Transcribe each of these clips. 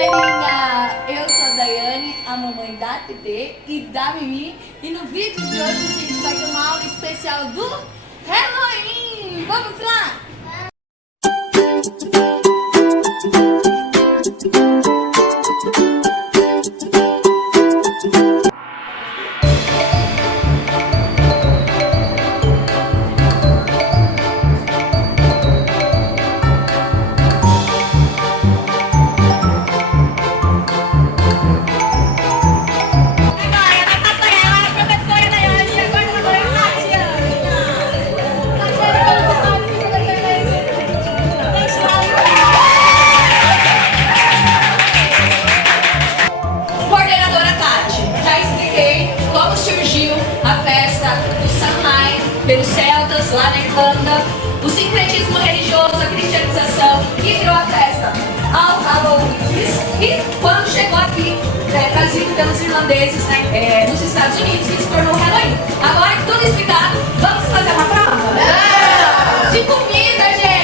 galerinha! Eu sou a Daiane, a mamãe da TT e da Mimi. E no vídeo de hoje a gente vai ter uma aula especial do Halloween! Vamos lá! Pelos celtas, lá na Irlanda, o sincretismo religioso, a cristianização, que virou a festa ao Halloween. E quando chegou aqui, trazido pelos irlandeses nos Estados Unidos, que se tornou o Halloween. Agora que tudo explicado, vamos fazer uma prova? De comida, gente!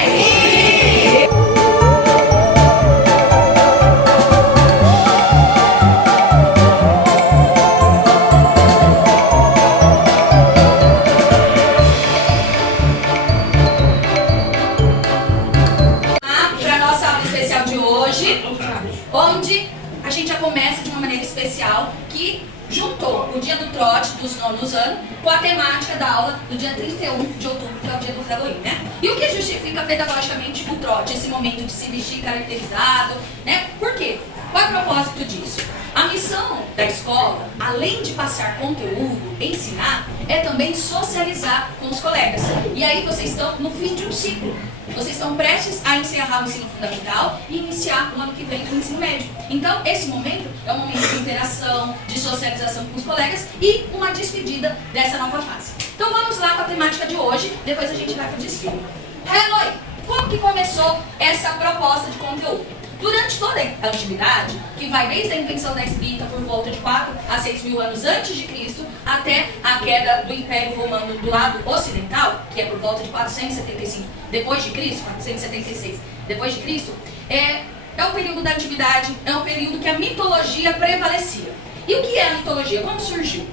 Onde a gente já começa de uma maneira especial que juntou o dia do trote dos 9º anos com a temática da aula do dia 31 de outubro, que é o dia do Halloween, né? E o que justifica pedagogicamente o trote, esse momento de se vestir caracterizado, né? Por quê? Qual é o propósito disso? A missão da escola, além de passar conteúdo, ensinar, é também socializar com os colegas. E aí vocês estão no fim de um ciclo. Vocês estão prestes a encerrar o ensino fundamental e iniciar o ano que vem o ensino médio. Então, esse momento é um momento de interação, de socialização com os colegas e uma despedida dessa nova fase. Então, vamos lá com a temática de hoje, depois a gente vai para o desfile. Halloween, como que começou essa proposta de conteúdo? Durante toda a antiguidade, que vai desde a invenção da escrita por volta de 4 a 6 mil anos antes de Cristo, até a queda do Império Romano do lado ocidental, que é por volta de 475 depois de Cristo, 476 depois de Cristo, é o período da antiguidade, é um período que a mitologia prevalecia. E o que é a mitologia? Como surgiu?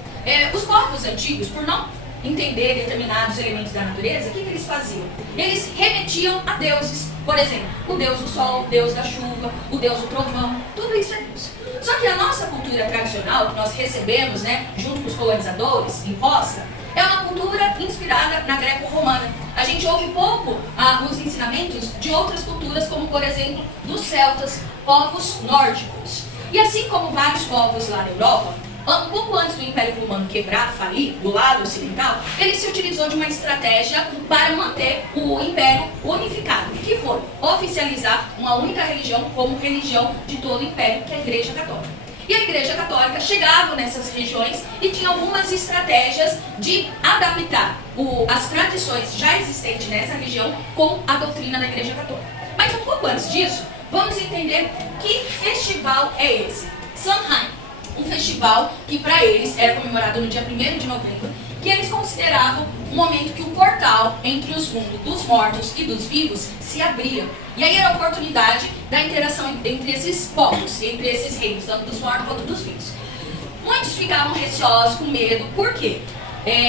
Os povos antigos, por não entender determinados elementos da natureza, o que eles faziam? Eles remetiam a deuses. Por exemplo, o deus do sol, o deus da chuva, o deus do trovão, tudo isso é Deus. Só que a nossa cultura tradicional, que nós recebemos, né, junto com os colonizadores, imposta, é uma cultura inspirada na greco-romana. A gente ouve pouco os ensinamentos de outras culturas, como por exemplo, dos celtas, povos nórdicos. E assim como vários povos lá na Europa, um pouco antes do Império Romano quebrar, falir, do lado ocidental, ele se utilizou de uma estratégia para manter o Império unificado, que foi oficializar uma única religião como religião de todo o Império, que é a Igreja Católica. E a Igreja Católica chegava nessas regiões e tinha algumas estratégias de adaptar as tradições já existentes nessa região com a doutrina da Igreja Católica. Mas um pouco antes disso, vamos entender que festival é esse. Samhain. Um festival que para eles era comemorado no dia 1º de novembro, que eles consideravam um momento que o portal entre os mundos dos mortos e dos vivos se abria. E aí era a oportunidade da interação entre esses povos, entre esses reinos, tanto dos mortos quanto dos vivos. Muitos ficavam receosos, com medo, por quê?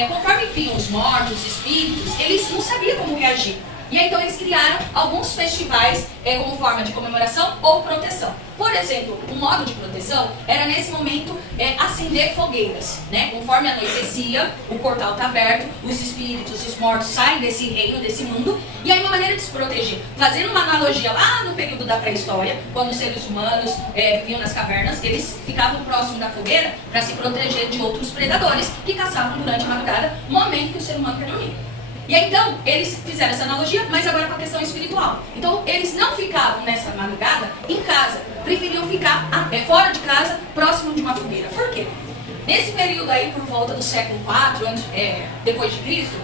Conforme vinham os mortos, os espíritos, eles não sabiam como reagir. E aí, então eles criaram alguns festivais como forma de comemoração ou proteção. Por exemplo, o modo de proteção era nesse momento acender fogueiras, né? Conforme anoitecia, o portal está aberto, os espíritos, os mortos saem desse reino, desse mundo. E aí uma maneira de se proteger, fazendo uma analogia lá no período da pré-história, quando os seres humanos viviam nas cavernas, eles ficavam próximos da fogueira para se proteger de outros predadores que caçavam durante a madrugada, no momento que o ser humano quer dormir. E aí, então, eles fizeram essa analogia, mas agora com a questão espiritual. Então, eles não ficavam nessa madrugada em casa, preferiam ficar fora de casa, próximo de uma fogueira. Por quê? Nesse período aí, por volta do século IV, depois de Cristo,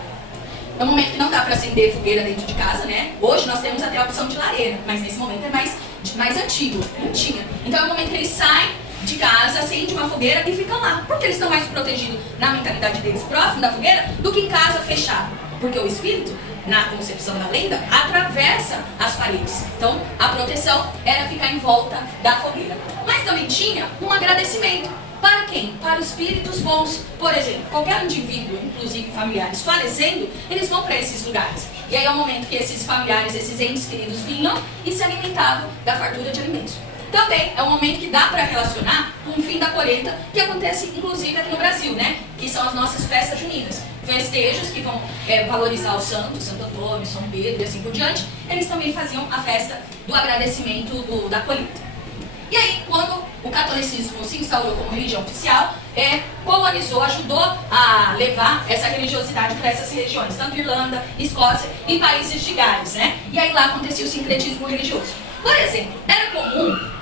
é um momento que não dá para acender fogueira dentro de casa, né? Hoje nós temos até a opção de lareira, mas nesse momento é mais antigo, não tinha. Então, é o momento que eles saem de casa, acende uma fogueira e ficam lá. Porque eles estão mais protegidos na mentalidade deles, próximo da fogueira, do que em casa fechado. Porque o espírito na concepção da lenda, atravessa as paredes. Então, a proteção era ficar em volta da fogueira. Mas também tinha um agradecimento. Para quem? Para os espíritos bons. Por exemplo, qualquer indivíduo, inclusive familiares, falecendo, eles vão para esses lugares. E aí é o momento que esses familiares, esses entes queridos vinham e se alimentavam da fartura de alimentos. Também é um momento que dá para relacionar com o fim da colheita, que acontece inclusive aqui no Brasil, né? Que são as nossas festas juninas. Festejos que vão valorizar os santos, Santo Antônio, São Pedro e assim por diante. Eles também faziam a festa do agradecimento da colheita. E aí, quando o catolicismo se instaurou como religião oficial, colonizou, ajudou a levar essa religiosidade para essas regiões, tanto Irlanda, Escócia e países de Gales, né? E aí lá acontecia o sincretismo religioso. Por exemplo, era comum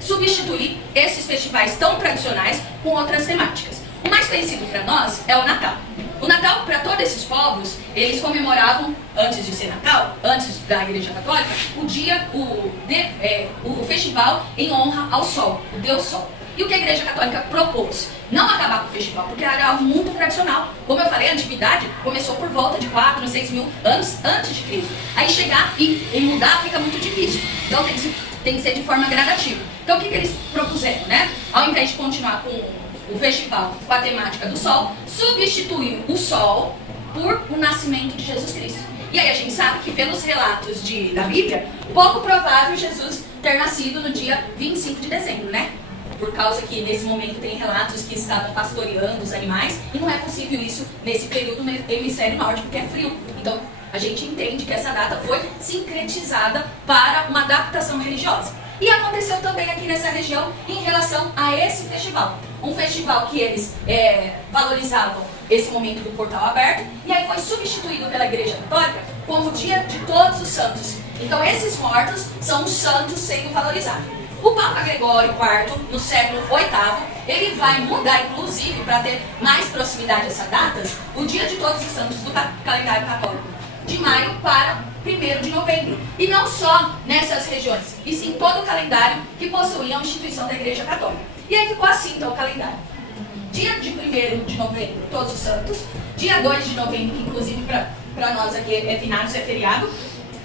substituir esses festivais tão tradicionais com outras temáticas. O mais conhecido para nós é o Natal. O Natal, para todos esses povos, eles comemoravam, antes de ser Natal, antes da Igreja Católica, o festival em honra ao Sol, o Deus Sol. E o que a Igreja Católica propôs? Não acabar com o festival, porque era algo muito tradicional. Como eu falei, a antiguidade começou por volta de 4, 6 mil anos antes de Cristo. Aí chegar e mudar fica muito difícil. Então tem que ser de forma gradativa. Então o que eles propuseram, né? Ao invés de continuar com o festival com a temática do Sol, substituiu o Sol por o nascimento de Jesus Cristo. E aí a gente sabe que pelos relatos da Bíblia, pouco provável Jesus ter nascido no dia 25 de dezembro, né? Por causa que nesse momento tem relatos que estavam pastoreando os animais, e não é possível isso nesse período no hemisfério norte, porque é frio. Então a gente entende que essa data foi sincretizada para uma adaptação religiosa. E aconteceu também aqui nessa região em relação a esse festival. Um festival que eles valorizavam esse momento do portal aberto, e aí foi substituído pela Igreja Católica como o Dia de Todos os Santos. Então esses mortos são os santos sendo valorizados. O Papa Gregório IV, no século VIII, ele vai mudar, inclusive, para ter mais proximidade a essas datas, o Dia de Todos os Santos do calendário católico, de maio para 1º de novembro. E não só nessas regiões, e sim todo o calendário que possuía a instituição da Igreja Católica. E aí ficou assim, então, o calendário. Dia de 1º de novembro, Todos os Santos. Dia 2 de novembro, que inclusive para nós aqui é finados, é feriado.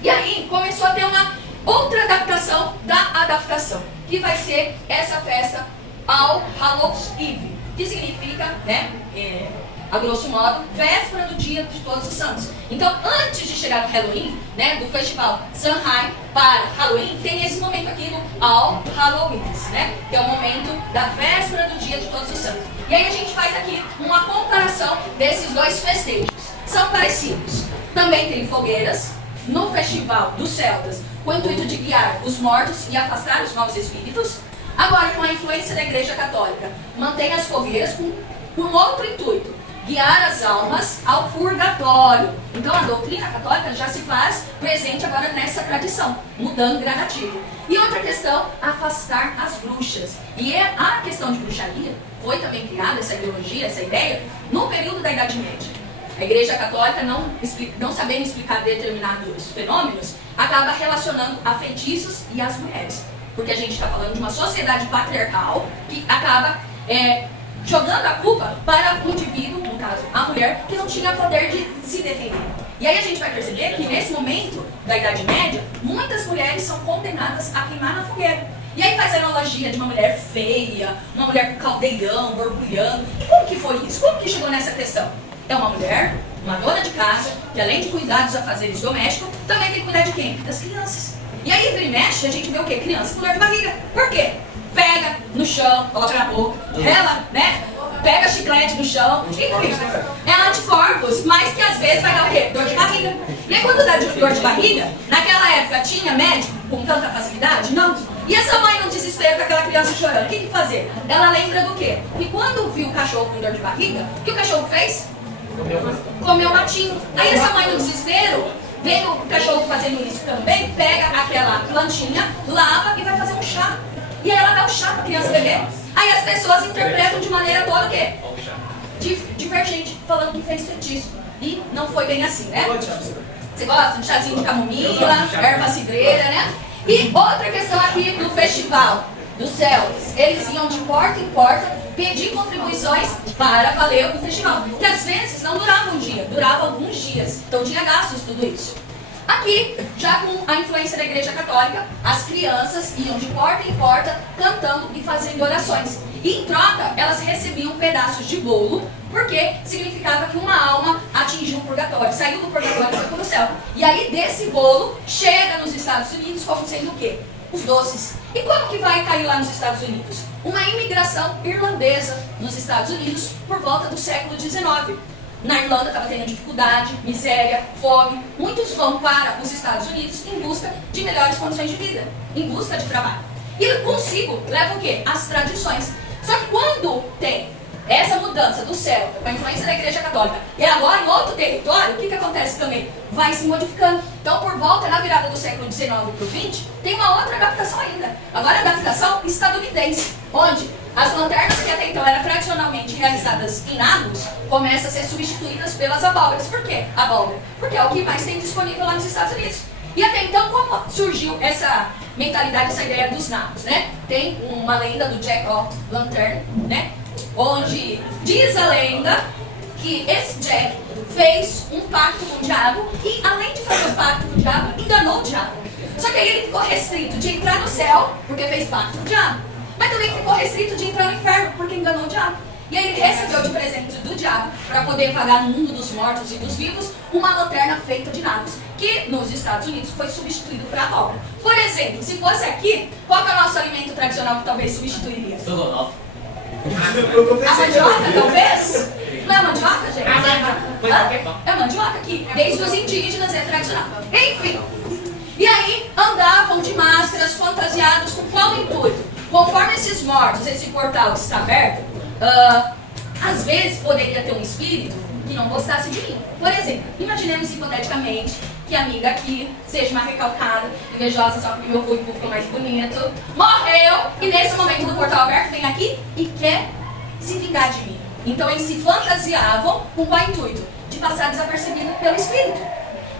E aí começou a ter uma outra adaptação da adaptação, que vai ser essa festa All Hallows Eve, que significa, né, a grosso modo, véspera do Dia de Todos os Santos. Então, antes de chegar no Halloween, né, do festival Samhain para Halloween, tem esse momento aqui no All Hallows, né, que é o momento da véspera do Dia de Todos os Santos. E aí a gente faz aqui uma comparação desses dois festejos. São parecidos. Também tem fogueiras no festival dos celtas, com o intuito de guiar os mortos e afastar os maus espíritos. Agora, com a influência da Igreja Católica, mantém as fogueiras com um outro intuito: guiar as almas ao purgatório. Então a doutrina católica já se faz presente agora nessa tradição, mudando gradativo. E outra questão, afastar as bruxas. E a questão de bruxaria foi também criada, essa ideologia, essa ideia, no período da Idade Média. A Igreja Católica, não sabendo explicar determinados fenômenos, acaba relacionando a feitiços e as mulheres. Porque a gente está falando de uma sociedade patriarcal que acaba jogando a culpa para o indivíduo, no caso a mulher, que não tinha poder de se defender. E aí a gente vai perceber que nesse momento da Idade Média, muitas mulheres são condenadas a queimar na fogueira. E aí faz a analogia de uma mulher feia, uma mulher com caldeirão, borbulhando. E como que foi isso? Como que chegou nessa questão? É uma mulher, uma dona de casa, que além de cuidar dos afazeres domésticos, também tem que cuidar de quem? Das crianças. E aí, vira e mexe, a gente vê o quê? Criança com dor de barriga. Por quê? Pega no chão, coloca na boca, rela, né? Pega chiclete no chão, enfim. É anticorpos, mas que às vezes vai dar o quê? Dor de barriga. E aí, quando dá dor de barriga, naquela época tinha médico com tanta facilidade? Não. E essa mãe no desespero com aquela criança chorando, o que fazer? Ela lembra do quê? E quando viu o cachorro com dor de barriga, o que o cachorro fez? Comeu matinho. Aí essa mãe no desespero, vendo o cachorro fazendo isso também, pega aquela plantinha, lava e vai fazer um chá. E aí ela dá o chá para a criança beber. Aí as pessoas interpretam de maneira toda o quê? Divergente, falando que fez feitiço. E não foi bem assim, né? Você gosta de chazinho de camomila, erva cidreira, né? E outra questão aqui do festival do céu, eles iam de porta em porta pedir contribuições para valer o festival. Que às vezes não durava um dia, durava alguns dias. Então tinha gastos tudo isso. Aqui, já com a influência da Igreja Católica, as crianças iam de porta em porta cantando e fazendo orações. E em troca, elas recebiam pedaços de bolo, porque significava que uma alma atingiu o purgatório, saiu do purgatório e foi para o céu. E aí desse bolo chega nos Estados Unidos como sendo o quê? Os doces. E como que vai cair lá nos Estados Unidos? Uma imigração irlandesa nos Estados Unidos por volta do século XIX. Na Irlanda estava tendo dificuldade, miséria, fome. Muitos vão para os Estados Unidos em busca de melhores condições de vida, em busca de trabalho. E consigo leva o quê? As tradições. Só que quando tem essa mudança do céu, com a influência da Igreja Católica, e agora em outro território, o que acontece também? Vai se modificando. Então, por volta, na virada do século XIX para o XX, tem uma outra adaptação ainda. Agora a adaptação estadunidense, onde as lanternas que até então eram tradicionalmente realizadas em nagos, começam a ser substituídas pelas abóboras. Por quê? Abóbora. Porque é o que mais tem disponível lá nos Estados Unidos. E até então, como surgiu essa mentalidade, essa ideia dos nagos, né? Tem uma lenda do Jack O'Lantern, né? Onde diz a lenda que esse Jack fez um pacto com o diabo e, além de fazer um pacto com o diabo, enganou o diabo. Só que aí ele ficou restrito de entrar no céu, porque fez pacto com o diabo, mas também ficou restrito de entrar no inferno, porque enganou o diabo. E aí ele recebeu de presente do diabo, para poder vagar no mundo dos mortos e dos vivos, uma lanterna feita de nagos, que nos Estados Unidos foi substituído por abóbora. Por exemplo, se fosse aqui, qual que é o nosso alimento tradicional que talvez substituiria? A mandioca, talvez? Não é mandioca, gente? É mandioca aqui. Desde os indígenas é tradicional. Enfim. E aí andavam de máscaras, fantasiados com qual intuito? Conforme esses mortos, esse portal está aberto, às vezes poderia ter um espírito que não gostasse de mim. Por exemplo, imaginemos hipoteticamente que a amiga aqui seja uma recalcada, invejosa só porque meu corpo ficou mais bonito, morreu e nesse momento do portal aberto vem aqui e quer se vingar de mim. Então eles se fantasiavam com qual intuito? De passar desapercebido pelo espírito.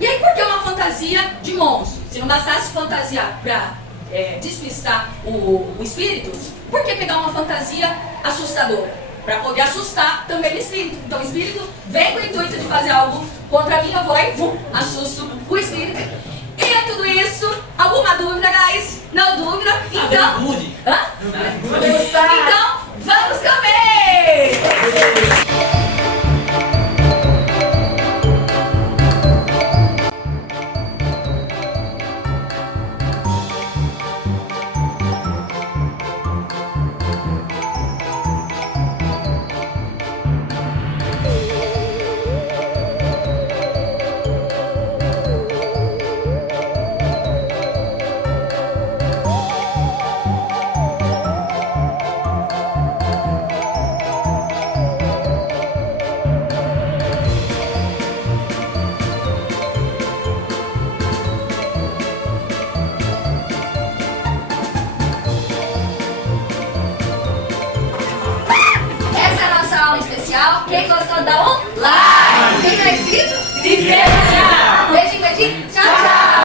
E aí por que uma fantasia de monstro? Se não bastasse fantasiar para despistar o espírito, por que pegar uma fantasia assustadora? Para poder assustar também o espírito. Então o espírito vem com o intuito de fazer algo contra mim, eu vou lá e assusto o espírito. E é tudo isso. Alguma dúvida, guys? Não dúvida? Então... Hã? Então, vamos comer! Quem gostou, dá um like. Quem não é inscrito, se inscreva já. Beijinho, beijinho. Tchau, tchau.